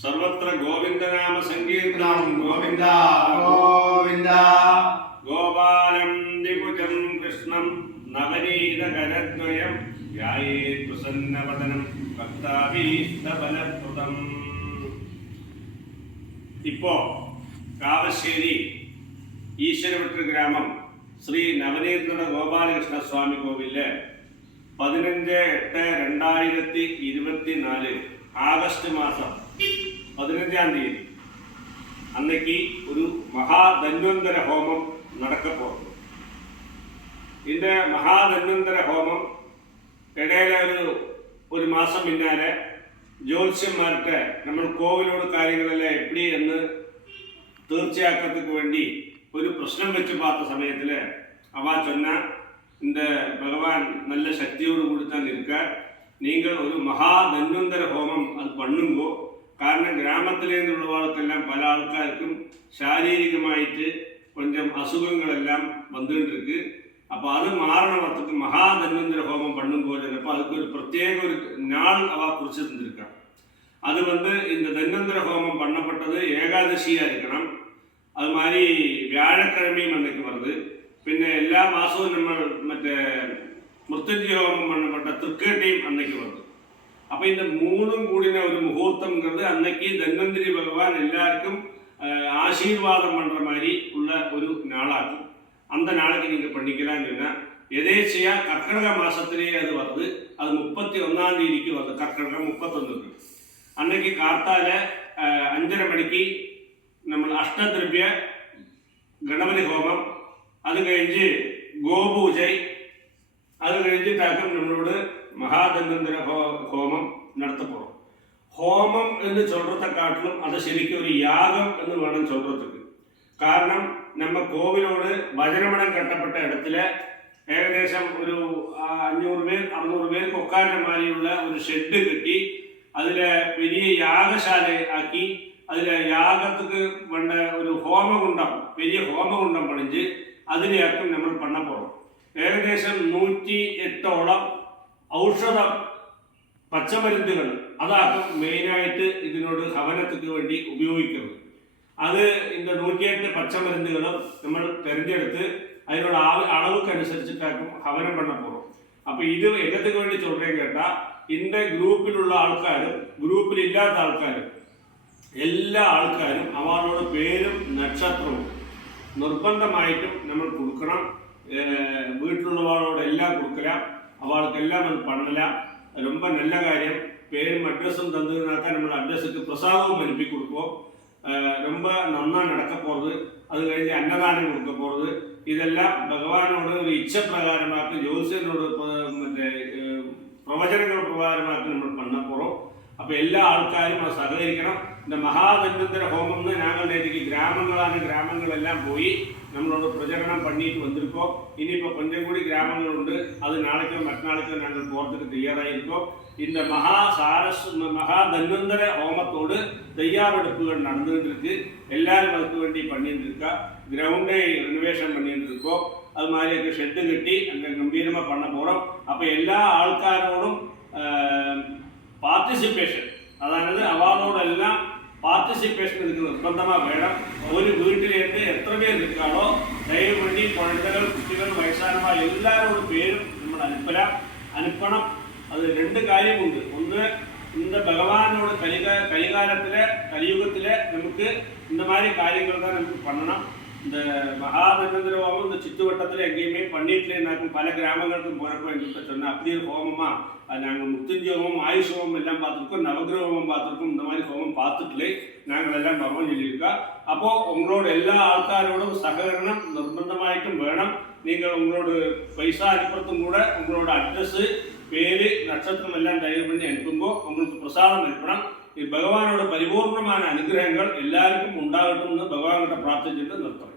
सर्वत्र गोविंदनाम संकीर्तनं गोविंद गोविंद गोपालं द्विभुजं कृष्णं नवनीतकरद्वयं ध्यायेत् प्रसन्नवदनं भक्ताभीष्टफलप्रदं. ഇപ്പോ കാവശ്ശേരി ഈശ്വരവിട്ട ഗ്രാമം ശ്രീ നവനീതൃ ഗോപാലകൃഷ്ണ സ്വാമി കോവില് 15/8/2024 ആഗസ്റ്റ് മാസം 15-ാം തീയതി അന്നേക്ക് ഒരു മഹാധന്വന്തര ഹോമം നടക്കപ്പോകുന്നു. ഇതിന്റെ മഹാധന്വന്തര ഹോമം ഇടയിലെ ഒരു മാസം പിന്നാലെ ജ്യോത്സ്യന്മാർക്ക് നമ്മൾ കോവിലോട് കാര്യങ്ങളെല്ലാം എപ്പടി എന്ന് തീർച്ചയാക്കത്തക്ക് വേണ്ടി ഒരു പ്രശ്നം വെച്ച് പാർത്ത സമയത്തില് അവ ചൊന്ന இந்த பகவான் நல்ல சக்தியோடு கொடுத்தா நிற்க நீங்கள் ஒரு மகா தன்வந்தர ஹோமம் அது பண்ணுங்கோ. കാരണം ഗ്രാമത്തിലേന്നുള്ളവർക്കെല്ലാം പല ആൾക്കാർക്കും ശാരീരികമായിട്ട് കൊഞ്ചം അസുഖങ്ങളെല്ലാം വന്നുകൊണ്ടിരിക്ക്. അപ്പോൾ അത് മാറണവർക്ക് മഹാധന്വന്തര ഹോമം പണ്ണുമ്പോൾ അപ്പോൾ അതൊക്കെ ഒരു പ്രത്യേക ഒരു നാൾ അവ കുറിച്ച് തന്നിരിക്കാം. അത് இந்த ധന്വന്തര ഹോമം பண்ணப்பட்டது ഏകാദശിയായിരിക്കണം. അത് മാതിരി വ്യാഴക്കിഴമയും അന്നേക്ക് വരുന്നത്. പിന്നെ എല്ലാ മാസവും നമ്മൾ മറ്റേ മൃത്യുഞ്ജയ ഹോമം பண்ணப்பட்ட തൃക്കേട്ടയും അന്നേക്ക് വന്നു. അപ്പൊ இந்த മൂന്നും കൂടിന ഒരു മുഹൂർത്തംங்கிறது അന്നേക്ക് ധന്വന്തരി ഭഗവാൻ എല്ലാവർക്കും ആശീർവാദം പண்ற மாதிரி உள்ள ஒரு நாளாகும். அந்த நாளைக்கு நீங்க பண்ணிக்கலாம்னு சொன்னா எதேச்சையா கர்க்கடக மாசத்திலேயே அது வருது. அது 31-ാം തീയതിക്ക് வருது. കർക്കടകം 31 അന്നേക്ക് കാർത്താല 5:30 മണിക്ക് നമ്മൾ അഷ്ടദ്രവ്യ ഗണപതി ഹോമം, അത് കഴിഞ്ഞ് ഗോപൂജ, അത് കഴിഞ്ഞിട്ടാക്കും നമ്മളോട് മഹാധന്വന്തര ഹോമം നടത്തപ്പെടും. ഹോമം എന്ന് ചൊല്ലത്തെക്കാട്ടിലും അത് ശരിക്കും ഒരു യാഗം എന്ന് വേണം ചൊല്ലത്തേക്ക്. കാരണം നമ്മ കോവിലോട് ഭജനമഠം കെട്ടപ്പെട്ട ഇടത്തില് ഏകദേശം ഒരു 500 പേർ 600 പേർ കൊക്കാരന്മാരിയുള്ള ഒരു ഷെഡ് കെട്ടി അതിലെ വലിയ യാഗശാല ആക്കി അതിലെ യാഗത്തിന് വേണ്ട ഒരു ഹോമകുണ്ടം, വലിയ ഹോമകുണ്ടം പണിഞ്ഞ് അതിനെയാക്കും നമ്മൾ പണ്ണപ്പോഴും. ഏകദേശം 108ഓളം ഔഷധ പച്ചമരുന്നുകൾ അതാക്കും മെയിനായിട്ട് ഇതിനോട് ഹവനത്തിന് വേണ്ടി ഉപയോഗിക്കുന്നത്. അത് இந்த 108 പച്ചമരുന്നുകളും നമ്മൾ തിരഞ്ഞെടുത്ത് അതിനുള്ള അളവുക്കനുസരിച്ചിട്ടാക്കും ഹവനം പണ്ണപ്പോഴും. അപ്പൊ ഇത് എങ്ങനത്തേക്ക് വേണ്ടി ചൊല്ലേം കേട്ടാ ഇന്റെ ഗ്രൂപ്പിലുള്ള ആൾക്കാരും ഗ്രൂപ്പിലില്ലാത്ത ആൾക്കാരും എല്ലാ ആൾക്കാരും അവരോട് പേരും നക്ഷത്രവും നിർബന്ധമായിട്ടും നമ്മൾ കൊടുക്കണം. വീട്ടിലുള്ളവരോടെല്ലാം കൊടുക്കലാം, അവൾക്കെല്ലാം അത് പണ്ണലാം. ரொம்ப நல்ல കാര്യം. പേരും അഡ്രസ്സും തന്നതിനാക്കാൻ നമ്മൾ അഡ്രസ്സുക്ക് പ്രസാദവും അനുപ്പി കൊടുക്കും. ரொம்ப നന്നാ നടക്ക പോറത്. അത് കഴിഞ്ഞ് അന്നദാനം കൊടുക്ക പോറത്. ഇതെല്ലാം ഭഗവാനോട് ഒരു ഇച്ഛപ്രകാരമാക്കി ജ്യോത്സ്യനോട് മറ്റേ പ്രവചനങ്ങൾ പ്രകാരമാക്കി നമ്മൾ പണ്ണപ്പോറും. അപ്പൊ എല്ലാ ആൾക്കാരും അത് സഹകരിക്കണം. இந்த மகாதன்வந்தர ஹோமம்னு நாங்கள் நேற்றுக்கு கிராமங்களெல்லாம் போய் நம்மளோட பிரചരണം பண்ணிட்டு வந்திருக்கோம். இனியிപ്പോൾ கொஞ்சம் கூடி கிராமங்கள் உண்டு. அது நாளைக்கோ மற்றாளைக்கோ நாங்கள் போகிறதுக்கு தயாராகிருக்கோம். இந்த மகா தன்வந்தர ஹோமத்தோடு தயாரெடுப்புகள் நடந்துகிட்டு இருக்கு. எல்லாரும் அதுக்கு வேண்டி பண்ணிட்டு இருக்கா. கிரவுண்டை ரெனோவேஷன் பண்ணிட்டு இருக்கோம். அது மாதிரி ஷெட்டு கட்டி அங்கே கம்பீரமாக பண்ண போகிறோம். அப்போ எல்லா ஆൾക്കാരോടും പാർട്ടിസിപ്പേഷൻ, അതായത് അവളോടെല്ലാം പാർട്ടിസിപ്പേഷൻ ഇതിന് നിർബന്ധமாக വേണം. ഒരു വീട്ടിലേക്ക് എത്ര പേർ നിൽക്കാണോ ദയവ് വേണ്ടി കുഴന്തകൾ, കുട്ടികൾ, വയസ്സാനന്മാർ എല്ലാവരോടും പേരും നമ്മൾ അനുപ്പണം. അത് 2 കാര്യമുണ്ട്. ഒന്ന്, இந்த ഭഗവാനോട് കലിയുഗത്തിലെ നമുക്ക് இந்த மாதிரி കാര്യങ്ങൾ தான் നമുക്ക് பண்ணணும். இந்த மகாதன்வந்தர ஹோமம் இந்த சுற்றுவட்டத்தில் எங்கேயுமே பண்ணிட்டுலேன்னாக்கும் பல கிராமங்களுக்கும் போகிறப்போ எங்கிட்ட சொன்னால் அப்படி ஒரு ஹோமமா அது நாங்கள் முத்தஞ்சு ஹோமம், ஆயுஷ் ஹோமம் எல்லாம் பார்த்துருக்கோம், நவகிரக ஹோமம் பார்த்துருக்கோம். இந்த மாதிரி ஹோமம் பார்த்துட்டுலே நாங்கள் எல்லாம் பகவான் சொல்லியிருக்கா. அப்போது உங்களோட எல்லா ஆൾക്കാരോടും സഹകരണം നിർബന്ധമായിട്ടും വേണം. നിങ്ങൾ ഉങ്ങളോട് പൈസ അനുപ്പുറത്തും കൂടെ ഉങ്ങളോட അഡ്രസ്സ്, പേര്, നക്ഷത്രം എല്ലാം തയ്യാർ பண்ணி അനുപ്പുമ്പോൾ உங்களுக்கு പ്രസാദം അനുപ്പണം. ഈ ഭഗവാനോട് പരിപൂർണമായ അനുഗ്രഹങ്ങൾ എല്ലാവർക്കും ഉണ്ടാകട്ടെ എന്ന് ഭഗവാനോട് പ്രാർത്ഥിച്ചിട്ട് നിർത്തണം.